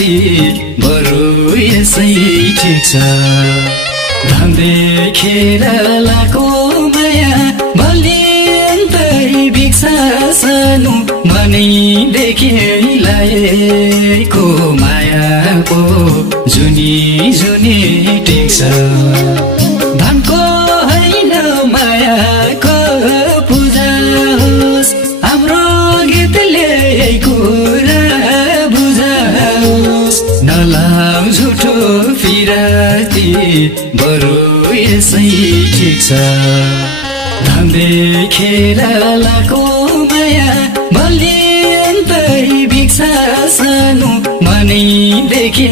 ती बरु यसै ठिक छ धन देखेर लाको माया बलिन्तै भिक्षा सानो मनैदेखि लाएको माया पो जुनी जुनी टिक्छ धनको होइन मायाको पूजा होस् हाम्रो गीतले कुरा बुझाओस् नलाउ झुठो फिराती बरु यसै ठिक छ धन देखेर लाको माया बलिन्तै भिक्षा सानो मनैदेखि